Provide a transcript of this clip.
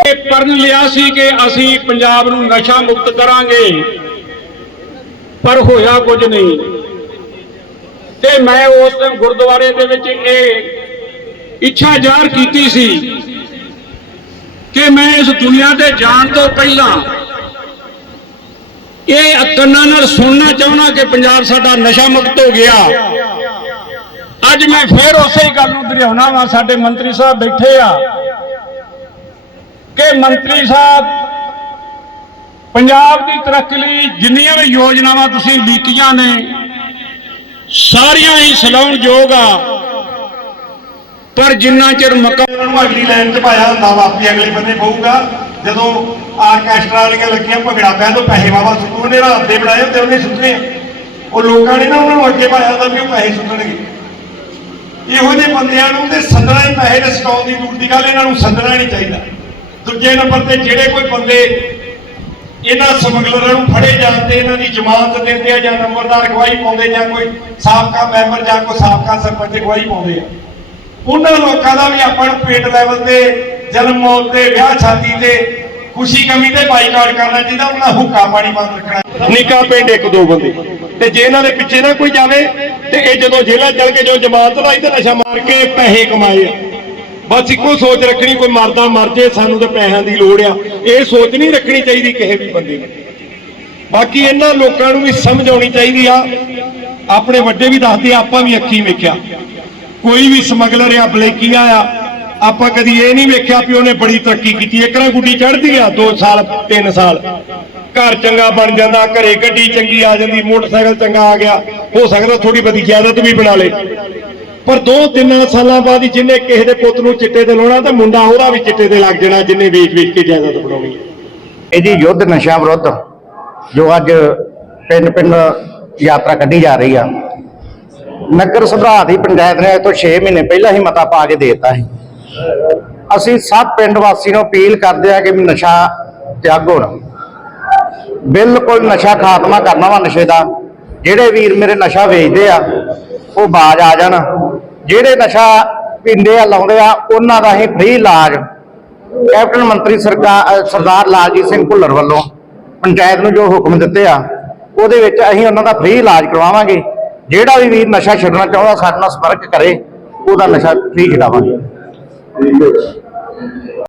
ਇਹ ਪਰਨ ਲਿਆ ਸੀ ਕਿ ਅਸੀਂ ਪੰਜਾਬ ਨੂੰ ਨਸ਼ਾ ਮੁਕਤ ਕਰਾਂਗੇ, ਪਰ ਹੋਇਆ ਕੁਝ ਨਹੀਂ। ਤੇ ਮੈਂ ਉਸ ਦਿਨ ਗੁਰਦੁਆਰੇ ਦੇ ਵਿੱਚ ਇਹ ਇੱਛਾ ਜ਼ਾਹਰ ਕੀਤੀ ਸੀ ਕਿ ਮੈਂ ਇਸ ਦੁਨੀਆ ਤੇ ਜਾਣ ਤੋਂ ਪਹਿਲਾਂ ਇਹ ਕੰਨਾਂ ਨਾਲ ਸੁਣਨਾ ਚਾਹੁੰਦਾ ਕਿ ਪੰਜਾਬ ਸਾਡਾ ਨਸ਼ਾ ਮੁਕਤ ਹੋ ਗਿਆ। ਅੱਜ ਮੈਂ ਫੇਰ ਉਸੇ ਗੱਲ ਨੂੰ ਦੁਹਰਾਉਣਾ ਵਾਂ, ਸਾਡੇ ਮੰਤਰੀ ਸਾਹਿਬ ਬੈਠੇ ਆ ਕਿ ਮੰਤਰੀ ਸਾਹਿਬ, ਪੰਜਾਬ ਦੀ ਤਰੱਕੀ ਲਈ ਜਿੰਨੀਆਂ ਵੀ ਯੋਜਨਾਵਾਂ ਤੁਸੀਂ ਲੀਕੀਆਂ ਨੇ, ਸਾਰੀਆਂ ਹੀ ਸਲਾਉਣਯੋਗ ਆ। ਪਰ ਜਿੰਨਾ ਚਿਰ ਮਕਾਨ ਨੂੰ ਅਗਲੀ ਲਾਈਨ 'ਚ ਪਾਇਆ ਹੁੰਦਾ ਵਾ ਵੀ ਅਗਲੇ ਬੰਦੇ ਪਊਗਾ। ਜਦੋਂ ਆਰਕੈਸਟਰਾ ਵਾਲੀਆਂ ਲੱਗੀਆਂ ਭਗੜਾ ਪਿਆ ਤੋਂ ਪੈਸੇ ਵਾਵਾ ਸੁੱਟੂ ਨੇ ਰਾਤ ਦੇ ਬਣਾਏ ਹੁੰਦੇ, ਉਹਨੇ ਸੁੱਟਣੇ ਉਹ ਲੋਕਾਂ ਨੇ ਨਾ ਉਹਨਾਂ ਨੂੰ ਅੱਗੇ ਪਾਇਆ ਹੁੰਦਾ ਵੀ ਉਹ ਪੈਸੇ ਸੁੱਟਣਗੇ। ਇਹੋ ਜਿਹੇ ਬੰਦਿਆਂ ਨੂੰ ਤੇ ਸੱਦਣਾ ਹੀ ਪੈਸੇ ਦੇ ਸਟਾਲ ਦੀ ਦੂਰ ਦੀ ਗੱਲ, ਇਹਨਾਂ ਨੂੰ ਸੱਦਣਾ ਨਹੀਂ ਚਾਹੀਦਾ। ਦੂਜੇ ਨੰਬਰ ਤੇ ਜਿਹੜੇ ਕੋਈ ਬੰਦੇ ਇਹਨਾਂ ਸਮਗਲਰਾਂ ਨੂੰ ਫੜੇ ਜਾਂਦੇ ਇਹਨਾਂ ਦੀ ਜ਼ਮਾਨਤ ਦਿੰਦੇ ਆ ਜਾਂ ਨੰਬਰਦਾਰ ਗਵਾਹੀ ਪਾਉਂਦੇ ਜਾਂ ਕੋਈ ਸਾਬਕਾ ਮੈਂਬਰ ਜਾਂ ਕੋਈ ਸਾਬਕਾ ਸਰਪੰਚ ਗਵਾਹੀ ਪਾਉਂਦੇ ਆ। ਉਹਨਾਂ ਲੋਕਾਂ ਦਾ ਵੀ ਆਪਾਂ ਨੂੰ ਪਿੰਡ ਲੈਵਲ ਤੇ ਜਨਮ ਮੌਤ ਤੇ ਵਿਆਹ ਸ਼ਾਦੀ ਤੇ ਖੁਸ਼ੀ ਕਮੀ ਤੇ ਬਾਈਕਾਟ ਕਰਨਾ ਚਾਹੀਦਾ ਉਹਨਾਂ ਹੁੱਕਾ ਪਾਣੀ ਬੰਦ ਰੱਖਣਾ ਨਿੱਕਾ ਪਿੰਡ ਇੱਕ ਦੋ ਬੰਦੇ। ਤੇ ਜੇ ਇਹਨਾਂ ਦੇ ਪਿੱਛੇ ਨਾ ਕੋਈ ਜਾਵੇ ਤੇ ਇਹ ਜਦੋਂ ਜੇਲ੍ਹਾਂ ਚਲ ਕੇ ਜੋ ਜਮਾਤ ਲਾਈ ਤੇ ਨਸ਼ਾ ਮਾਰ ਕੇ ਪੈਸੇ ਕਮਾਏ ਆ। ਬਸ ਇੱਕੋ ਸੋਚ ਰੱਖਣੀ ਕੋਈ ਮਰਦਾ ਮਰ ਜੇ ਸਾਨੂੰ ਤਾਂ ਪੈਸਿਆਂ ਦੀ ਲੋੜ ਆ। ਇਹ ਸੋਚ ਨਹੀਂ ਰੱਖਣੀ ਚਾਹੀਦੀ ਕਿਸੇ ਵੀ ਬੰਦੇ ਨੂੰ ਬਾਕੀ ਇਹਨਾਂ ਲੋਕਾਂ ਨੂੰ ਵੀ ਸਮਝ ਆਉਣੀ ਚਾਹੀਦੀ ਆ। ਆਪਣੇ ਵੱਡੇ ਵੀ ਦੱਸਦੇ ਆ, ਆਪਾਂ ਵੀ ਅੱਖੀ ਵੇਖਿਆ। ਕੋਈ ਵੀ ਸਮਗਲਰ ਆ ਬਲੇਕੀਆਂ ਆ, ਆਪਾਂ ਕਦੀ ਇਹ ਨਹੀਂ ਵੇਖਿਆ ਵੀ ਉਹਨੇ ਬੜੀ ਤਰੱਕੀ ਕੀਤੀ। ਇੱਕ ਗੁੱਡੀ ਚੜ੍ਹਦੀ ਆ 2 ਸਾਲ 3 ਸਾਲ। ਘਰ ਚੰਗਾ ਬਣ ਜਾਂਦਾ, ਘਰੇ ਗੱਡੀ ਚੰਗੀ ਆ ਜਾਂਦੀ, ਮੋਟਰਸਾਈਕਲ ਚੰਗਾ ਆ ਗਿਆ, ਹੋ ਸਕਦਾ ਥੋੜੀ ਬਦੀ ਜ਼ਿਆਦਤ ਵੀ ਬਣਾ ਲੇ। ਪਰ 2-3 ਸਾਲਾਂ ਬਾਅਦ ਜਿੰਨੇ ਕਿਸੇ ਦੇ ਪੁੱਤ ਨੂੰ ਚਿੱਟੇ ਤੇ ਲਾਉਣਾ, ਤਾਂ ਮੁੰਡਾ ਉਹਦਾ ਵੀ ਚਿੱਟੇ ਤੇ ਲੱਗ ਜਾਣਾ, ਜਿੰਨੇ ਵੇਚ-ਵੇਚ ਕੇ ਜ਼ਿਆਦਤ ਬਣਾਉਣੀ। ਇਹ ਜੀ ਯੁੱਧ ਨਸ਼ਾ ਵਿਰੁੱਧ, ਜੋ ਅੱਜ ਪਿੰਡ ਪਿੰਡ ਯਾਤਰਾ ਕੱਢੀ ਜਾ ਰਹੀ ਆ ਨਗਰ ਸੁਧਾਰ ਦੀ ਪੰਚਾਇਤ ਨੇ ਇਹ ਤੋਂ 6 ਮਹੀਨੇ ਪਹਿਲਾਂ ਹੀ ਮਤਾ ਪਾ ਕੇ ਦੇ ਦਿੱਤਾ ਸੀ। ਅਸੀਂ ਸਭ ਪਿੰਡ ਵਾਸੀ ਨੂੰ ਅਪੀਲ ਕਰਦੇ ਆ ਕਿ ਵੀ ਨਸ਼ਾ ਤਿਆਗੋ ਨਾ। ਬਿਲਕੁਲ ਨਸ਼ਾ ਖਾਤਮਾ ਕਰਨਾ ਵਾ ਨਸ਼ੇ ਦਾ। ਜਿਹੜੇ ਵੀਰ ਮੇਰੇ ਨਸ਼ਾ ਵੇਚਦੇ ਆ, ਉਹ ਬਾਜ ਆ ਜਾਣ। ਜਿਹੜੇ ਨਸ਼ਾ ਪਿੰਡੇ ਆ, ਲਾਉਂਦੇ ਆ, ਉਹਨਾਂ ਦਾ ਹੀ ਫ੍ਰੀ ਇਲਾਜ ਕੈਪਟਨ ਮੰਤਰੀ ਸਰਕਾਰ ਸਰਦਾਰ ਲਾਲਜੀਤ ਸਿੰਘ ਭੁੱਲਰ ਵੱਲੋਂ ਪੰਚਾਇਤ ਨੂੰ ਜੋ ਹੁਕਮ ਦਿੱਤੇ ਆ, ਉਹਦੇ ਵਿੱਚ ਅਸੀਂ ਉਹਨਾਂ ਦਾ ਫ੍ਰੀ ਇਲਾਜ ਕਰਵਾਵਾਂਗੇ। ਜਿਹੜਾ ਵੀ ਵੀਰ ਨਸ਼ਾ ਛੱਡਣਾ ਚਾਹੁੰਦਾ ਸਾਡੇ ਨਾਲ ਸੰਪਰਕ ਕਰੇ ਉਹਦਾ ਨਸ਼ਾ ਠੀਕ ਛਡਾਵਾਂਗੇ